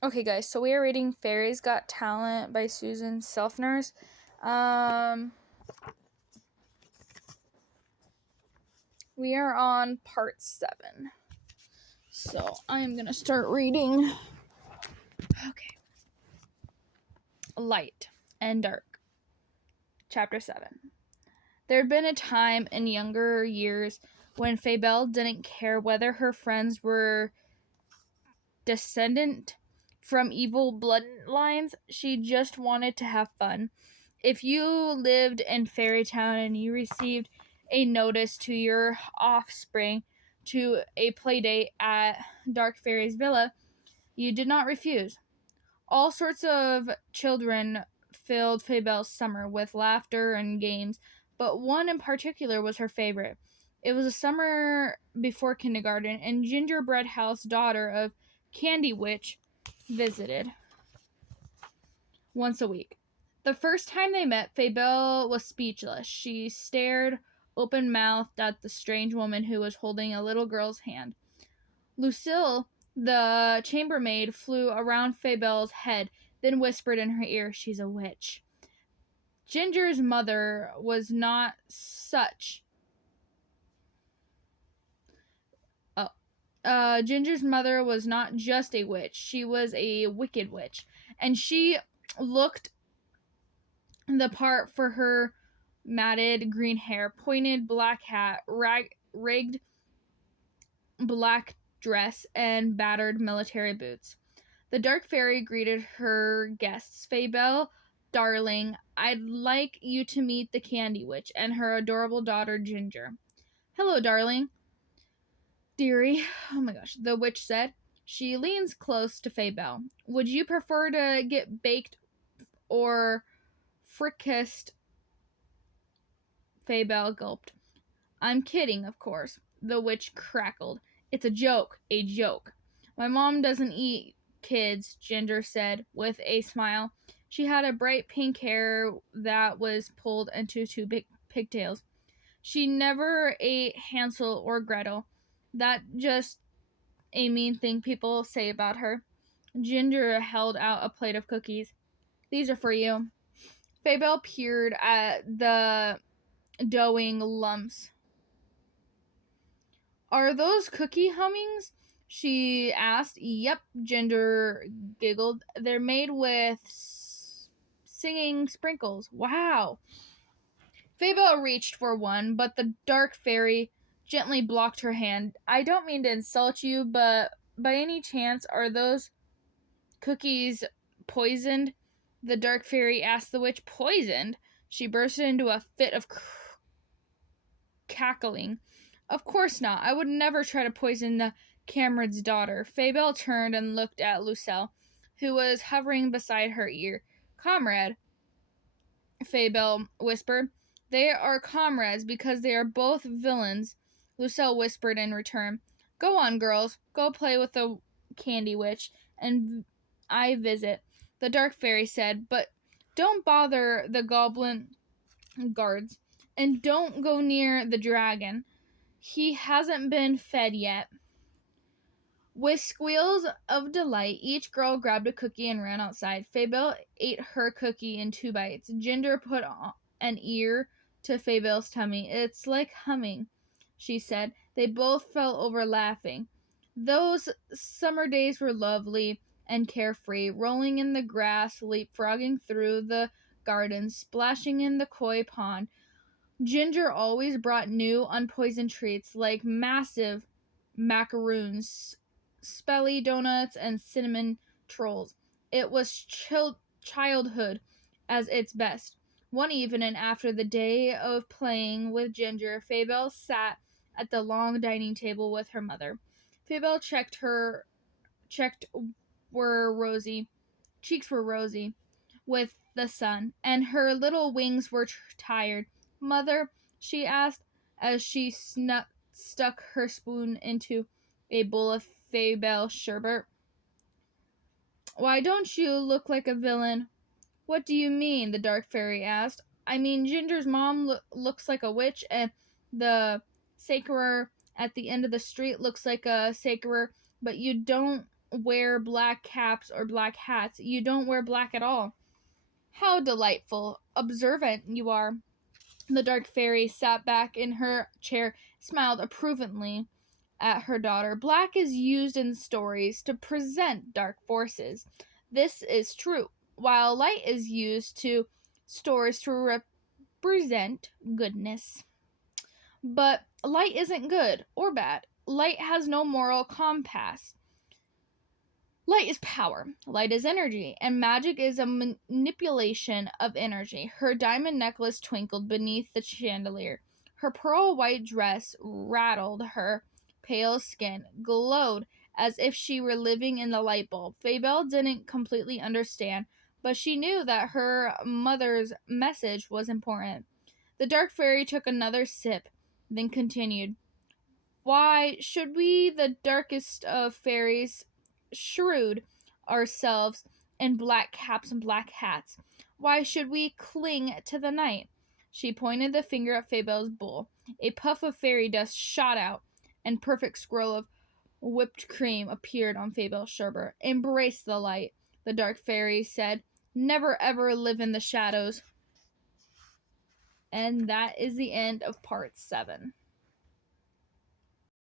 Okay, guys, so we are reading Fairies Got Talent by Susanne Selfors. We are on part 7. So I am going to start reading. Okay. Light and Dark. Chapter 7. There had been a time in younger years when Fabelle didn't care whether her friends were descendant from evil bloodlines. She just wanted to have fun. If you lived in Fairy Town and you received a notice to your offspring to a play date at Dark Fairy's Villa, you did not refuse. All sorts of children filled Fabelle's summer with laughter and games, but one in particular was her favorite. It was a summer before kindergarten, and Gingerbread House daughter of Candy Witch visited once a week. The first time they met, Fabelle was speechless. She stared open-mouthed at the strange woman who was holding a little girl's hand. Lucille, the chambermaid, flew around Fabelle's head, then whispered in her ear, "She's a witch." Ginger's mother was not such. Ginger's mother was not just a witch; she was a wicked witch, and she looked the part for her matted green hair, pointed black hat, rigged black dress, and battered military boots. The Dark Fairy greeted her guests. "Fabelle, darling, I'd like you to meet the Candy Witch and her adorable daughter, Ginger." "Hello, darling." "Dearie," oh my gosh, the witch said. She leans close to Fabelle. "Would you prefer to get baked or fricased?" Fabelle gulped. "I'm kidding, of course." The witch crackled. "It's a joke, a joke." "My mom doesn't eat kids," Ginger said with a smile. She had a bright pink hair that was pulled into two big pigtails. "She never ate Hansel or Gretel. That's just a mean thing people say about her." Ginger held out a plate of cookies. "These are for you." Fabelle peered at the doughing lumps. "Are those cookie hummings?" she asked. "Yep," Ginger giggled. "They're made with singing sprinkles." "Wow." Fabelle reached for one, but the Dark Fairy gently blocked her hand. "I don't mean to insult you, but by any chance are those cookies poisoned?" The Dark Fairy asked the witch. "Poisoned?" She burst into a fit of cackling. "Of course not. I would never try to poison the Cameron's daughter." Fabelle turned and looked at Lucille, who was hovering beside her ear. "Comrade," Fabelle whispered. "They are comrades because they are both villains," Lucille whispered in return. "Go on, girls. Go play with the Candy Witch, and I visit," the Dark Fairy said. "But don't bother the goblin guards, and don't go near the dragon. He hasn't been fed yet." With squeals of delight, each girl grabbed a cookie and ran outside. Fabelle ate her cookie in 2 bites. Ginger put an ear to Fabelle's tummy. "It's like humming," she said. They both fell over laughing. Those summer days were lovely and carefree, rolling in the grass, leapfrogging through the garden, splashing in the koi pond. Ginger always brought new, unpoisoned treats like massive macaroons, spelly donuts, and cinnamon trolls. It was childhood as its best. One evening, after the day of playing with Ginger, Fabelle sat at the long dining table with her mother. Fabelle checked were rosy, cheeks were rosy with the sun, and her little wings were tired. "Mother," she asked, as she stuck her spoon into a bowl of Fabelle sherbet, "why don't you look like a villain?" "What do you mean?" the Dark Fairy asked. "I mean, Ginger's mom looks like a witch, and the sakerer at the end of the street looks like a sakerer, but you don't wear black caps or black hats. You don't wear black at all. How delightful, observant you are. The dark fairy sat back in her chair, smiled approvingly at her daughter. Black is used in stories to present dark forces. This is true, while light is used to stories to represent goodness. But light isn't good or bad. Light has no moral compass. Light is power, light is energy, and magic is a manipulation of energy. Her diamond necklace twinkled beneath the chandelier. Her pearl white dress rattled. Her pale skin glowed as if she were living in the light bulb. Fabel didn't completely understand, but she knew that her mother's message was important. The dark fairy took another sip, then continued. Why should we, the darkest of fairies, shroud ourselves in black caps and black hats? Why should we cling to the night? She pointed the finger at Fabel's bowl. A puff of fairy dust shot out, and perfect swirl of whipped cream appeared on Fabel's sherbet. Embrace the light, the dark fairy said. Never ever live in the shadows. And that is the end of part 7.